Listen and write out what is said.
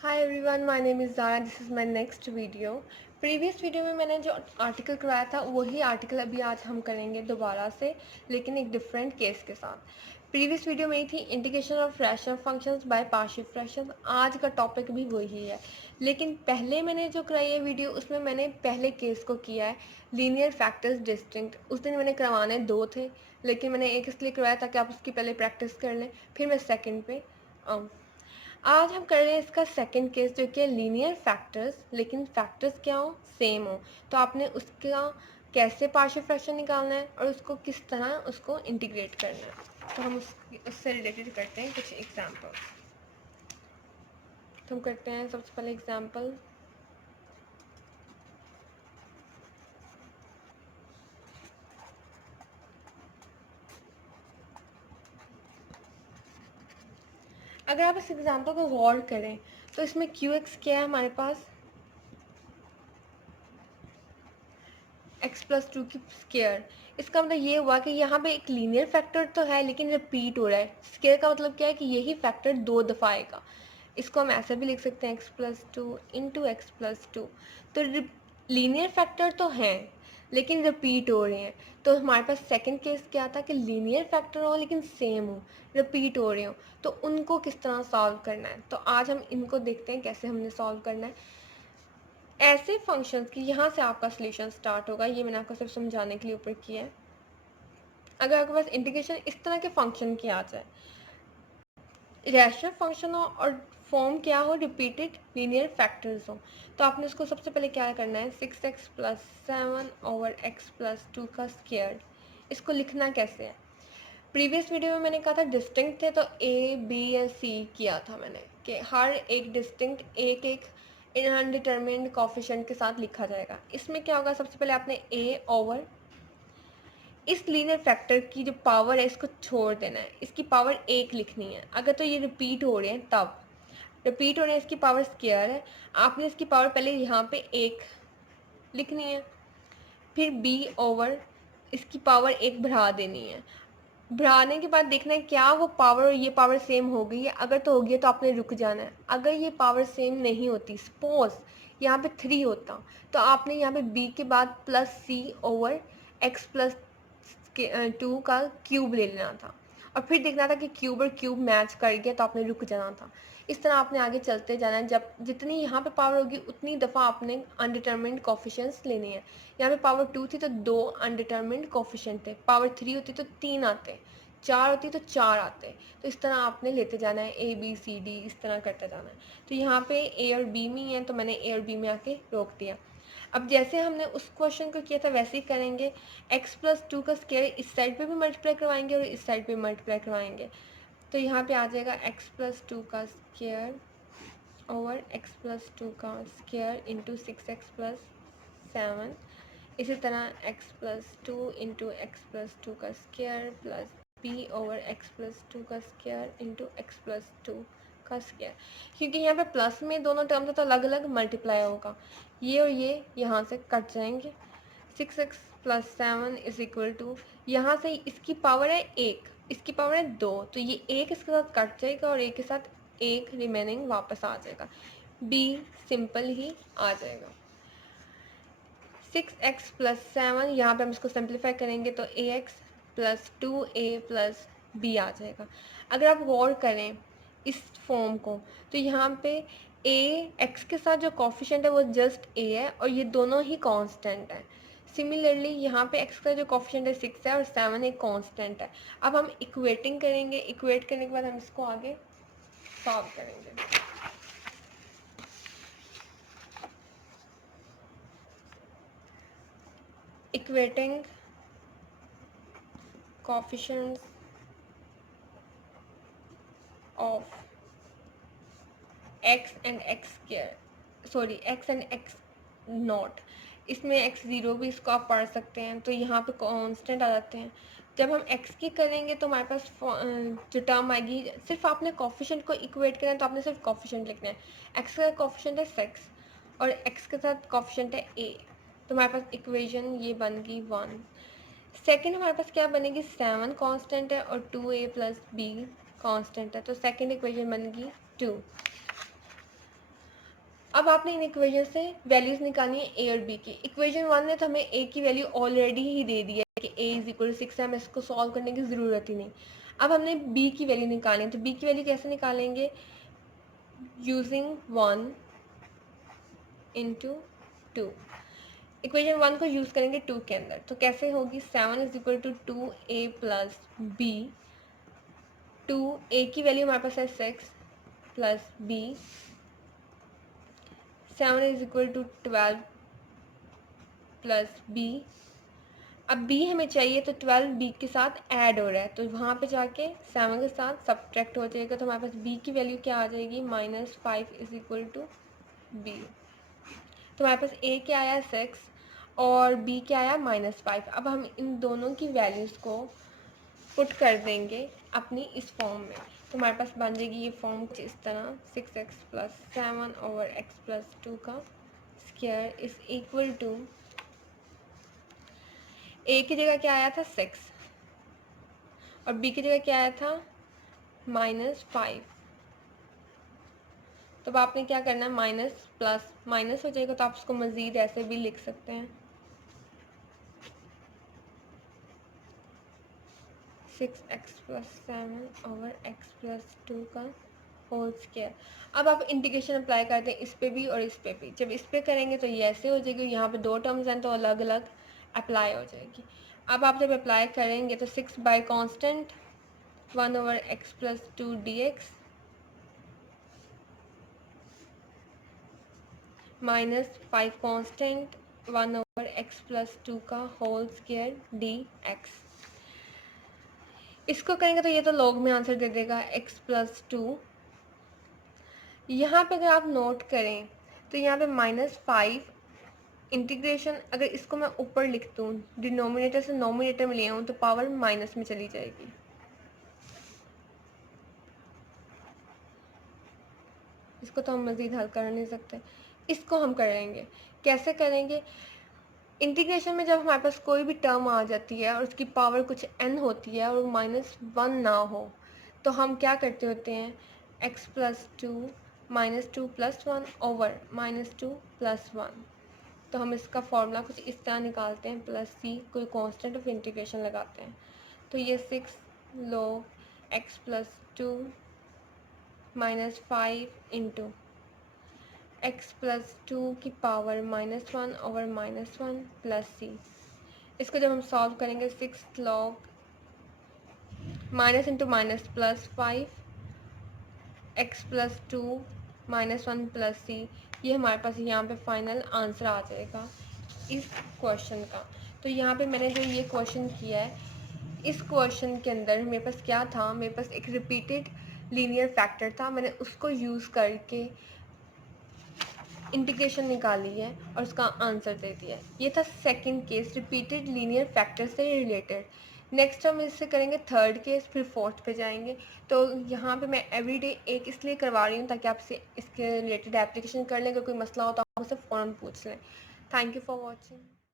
Hi everyone, my name is Zara. This is my next video. Previous video में मैंने जो article करवाया था वही आर्टिकल अभी आज हम करेंगे दोबारा से, लेकिन एक डिफरेंट केस के साथ। प्रीवियस वीडियो में ही थी integration of rational functions by partial fractions. आज का टॉपिक भी वही है, लेकिन पहले मैंने जो कराई है वीडियो उसमें मैंने पहले केस को किया है, लीनियर फैक्टर्स डिस्टिंक्ट। उस दिन मैंने करवाने दो थे, लेकिन मैंने एक इसलिए करवाया ताकि आप उसकी पहले प्रैक्टिस कर लें, फिर मैं सेकेंड पे आऊँ। आज हम कर रहे हैं इसका सेकंड केस, जो कि लीनियर फैक्टर्स, लेकिन फैक्टर्स क्या हो, सेम हो। तो आपने उसका कैसे पार्शियल फ्रैक्शन निकालना है और उसको किस तरह उसको इंटीग्रेट करना है। तो हम उससे रिलेटेड करते हैं कुछ एग्जाम्पल। तो हम करते हैं सबसे पहले एग्जाम्पल। अगर आप इस एग्जाम्पल को गौर करें तो इसमें क्यू एक्स क्या है हमारे पास, x+2 की स्केयर। इसका मतलब ये हुआ कि यहाँ पे एक लीनियर फैक्टर तो है लेकिन रिपीट हो रहा है। स्केयर का मतलब क्या है कि यही फैक्टर दो दफ़ा आएगा। इसको हम ऐसे भी लिख सकते हैं x+2 इंटू x+2। तो लीनियर फैक्टर तो हैं लेकिन रिपीट हो रहे हैं। तो हमारे पास सेकंड केस क्या था कि लीनियर फैक्टर हो लेकिन सेम हो, रिपीट हो रहे हो, तो उनको किस तरह सॉल्व करना है। तो आज हम इनको देखते हैं कैसे हमने सॉल्व करना है। ऐसे फंक्शंस की यहाँ से आपका सोल्यूशन स्टार्ट होगा। ये मैंने आपको सिर्फ समझाने के लिए ऊपर किया है। अगर आपके पास इंटीग्रेशन इस तरह के फंक्शन की आ जाए, रैशनल फंक्शन हो और फॉर्म क्या हो, रिपीटेड लीनियर फैक्टर्स हो, तो आपने उसको सबसे पहले क्या करना है, 6x+7/x+2 का स्क्वायर। इसको लिखना कैसे है। प्रीवियस वीडियो में मैंने कहा था डिस्टिंक्ट थे, तो ए बी या सी किया था मैंने कि हर एक डिस्टिंक्ट एक एक अनडिटरमिन्ड कोफिशिएंट के साथ लिखा जाएगा। इसमें क्या होगा, सबसे पहले आपने ए ओवर इस लीनियर फैक्टर की जो पावर है इसको छोड़ देना है, इसकी पावर एक लिखनी है। अगर तो ये रिपीट हो रहे हैं, तब रिपीट हो रहे हैं, इसकी पावर स्क्वायर है, आपने इसकी पावर पहले यहाँ पे एक लिखनी है। फिर बी ओवर इसकी पावर एक बढ़ा देनी है। बढ़ाने के बाद देखना है क्या वो पावर और ये पावर सेम हो गई है। अगर तो हो गई है तो आपने रुक जाना है। अगर ये पावर सेम नहीं होती, सपोज यहाँ पे 3 होता, तो आपने यहाँ पे b के बाद +c/x+2 का क्यूब ले लेना था और फिर देखना था कि क्यूब और क्यूब मैच कर गया, तो आपने रुक जाना था। इस तरह आपने आगे चलते जाना है। जब जितनी यहाँ पे पावर होगी उतनी दफ़ा आपने अनडिटरमिन्ड कोफिशिएंट्स लेने हैं। यहाँ पे पावर 2 थी तो 2 अनडिटरमिन्ड कोफिशिएंट थे, पावर 3 होती तो 3 आते, 4 होती तो 4 आते। तो इस तरह आपने लेते जाना है, ए बी सी डी इस तरह करते जाना है। तो यहाँ पे ए और बी में है तो मैंने ए और बी में आके रोक दिया। अब जैसे हमने उस क्वेश्चन को किया था वैसे ही करेंगे। x+2 का स्क्वायर इस साइड पे भी मल्टीप्लाई करवाएंगे और इस साइड पे मल्टीप्लाई करवाएंगे। तो यहाँ पे आ जाएगा x+2 का स्क्वायर ओवर x+2 का स्क्वायर इंटू 6x+7। इसी तरह x+2 इंटू x+2 का square plus b over x+2 का स्क्वायर इंटू x+2 का स्क्वायर। क्योंकि यहाँ पे प्लस में दोनों टर्म तो अलग अलग मल्टीप्लाई होगा, ये और ये यहाँ से कट जाएंगे। 6x+7 इज इक्वल टू, यहाँ से इसकी पावर है एक, इसकी पावर है दो, तो ये एक इसके साथ कट जाएगा और एक के साथ एक रिमेनिंग वापस आ जाएगा। b सिंपल ही आ जाएगा। 6x+7, यहाँ पे हम इसको सिंप्लीफाई करेंगे तो ax+2a+b आ जाएगा। अगर आप गौर करें इस फॉर्म को, तो यहाँ पे a x के साथ जो कॉफिशेंट है वो जस्ट a है और ये दोनों ही कांस्टेंट है। सिमिलरली यहाँ पे x का जो कॉफिशेंट है 6 है और 7 एक कांस्टेंट है। अब हम इक्वेटिंग करेंगे, इक्वेट करने के बाद हम इसको आगे सॉल्व करेंगे। Equating coefficients of x and x square, sorry x and x not, इसमें x0 भी इसको आप पढ़ सकते हैं। तो यहाँ पे कांस्टेंट आ जाते हैं। जब हम x की करेंगे तो हमारे पास जो टर्म आएगी, सिर्फ आपने कोफिशिएंट को इक्वेट करना है तो आपने सिर्फ कोफिशिएंट लिखना है। x का कोफिशिएंट है 6 और x के साथ कोफिशिएंट है a, तो हमारे पास इक्वेशन ये बन गई 1। सेकेंड हमारे पास क्या बनेगी, 7 कांस्टेंट है और 2a+b कांस्टेंट है, तो सेकेंड इक्वेशन बन गई 2। अब आपने इन इक्वेशन से वैल्यूज निकालनी है ए और बी की। इक्वेशन 1 ने तो हमें ए की वैल्यू ऑलरेडी ही दे दी है कि a इज इक्वल टू 6 है, हमें इसको सॉल्व करने की ज़रूरत ही नहीं। अब हमने b की वैल्यू निकालनी है, तो b की वैल्यू कैसे निकालेंगे? Using 1 into 2। इक्वेशन 1 को यूज़ करेंगे 2 के अंदर, तो कैसे होगी? 7 is equal to 2a plus b। 2a की वैल्यू हमारे पास है 6 plus b। 7 is equal to 12 plus b। अब b हमें चाहिए, तो 12 b के साथ ऐड हो रहा है, तो वहाँ पे जाके 7 के साथ सब्ट्रैक्ट हो जाएगा, तो हमारे पास b की वैल्यू क्या आ जाएगी? -5 इज इक्वल टू b। तो हमारे पास a क्या आया? 6 और b क्या आया? -5। अब हम इन दोनों की वैल्यूज़ को पुट कर देंगे अपनी इस फॉर्म में, तो हमारे पास बन जाएगी ये फॉर्म कुछ इस तरह, 6x plus 7 over x plus 2 का square is equal to, a की जगह क्या आया था? 6 और b की जगह क्या आया था? -5। तो अब आपने क्या करना है? माइनस प्लस माइनस हो जाएगा, तो आप उसको मज़ीद ऐसे भी लिख सकते हैं, 6x plus 7 over x plus 2 का होल स्क्वायर। अब आप इंटीग्रेशन अप्लाई करते हैं इस पे भी और इस पे भी। जब इस पे करेंगे तो ये ऐसे हो जाएगी, यहाँ पे 2 टर्म्स हैं तो अलग अलग अप्लाई हो जाएगी। अब आप जब अप्लाई करेंगे तो 6 by constant 1 over x plus 2 D x minus 5 constant 1 over x plus 2 का होल स्क्वायर डी एक्स। इसको करेंगे तो ये तो लॉग में आंसर दे देगा x प्लस 2। यहाँ पे अगर आप नोट करें तो यहाँ पे -5 इंटीग्रेशन, अगर इसको मैं ऊपर लिख दूँ, डिनोमिनेटर से नोमिनेटर में ले आऊँ तो पावर माइनस में चली जाएगी। इसको तो हम मज़ीद हल कर नहीं सकते, इसको हम करेंगे। कैसे करेंगे? इंटीग्रेशन में जब हमारे पास कोई भी टर्म आ जाती है और उसकी पावर कुछ n होती है और -1 ना हो, तो हम क्या करते होते हैं? x plus 2 -2 plus 1 over -2 plus 1। तो हम इसका फॉर्मूला कुछ इस तरह निकालते हैं, प्लस c कोई कांस्टेंट ऑफ इंटीग्रेशन लगाते हैं, तो ये 6 log x plus 2 -5 into x plus 2 की पावर -1 ओवर -1 प्लस c। इसको जब हम सॉल्व करेंगे 6 log minus into minus plus 5 x plus 2 -1 plus c, ये हमारे पास यहाँ पे फाइनल आंसर आ जाएगा इस क्वेश्चन का। तो यहाँ पे मैंने जो ये क्वेश्चन किया है, इस क्वेश्चन के अंदर मेरे पास क्या था? मेरे पास एक रिपीटेड लीनियर फैक्टर था, मैंने उसको यूज़ करके इंटीग्रेशन निकाली है और उसका आंसर दे दिया है। ये था second case, repeated linear factor से रिलेटेड। नेक्स्ट हम इससे करेंगे थर्ड केस, फिर फोर्थ पे जाएंगे। तो यहाँ पे मैं एवरीडे एक इसलिए करवा रही हूँ ताकि आपसे इसके रिलेटेड एप्लीकेशन कर लें, अगर कोई मसला हो तो आप मुझसे फ़ौरन पूछ लें। Thank you for watching.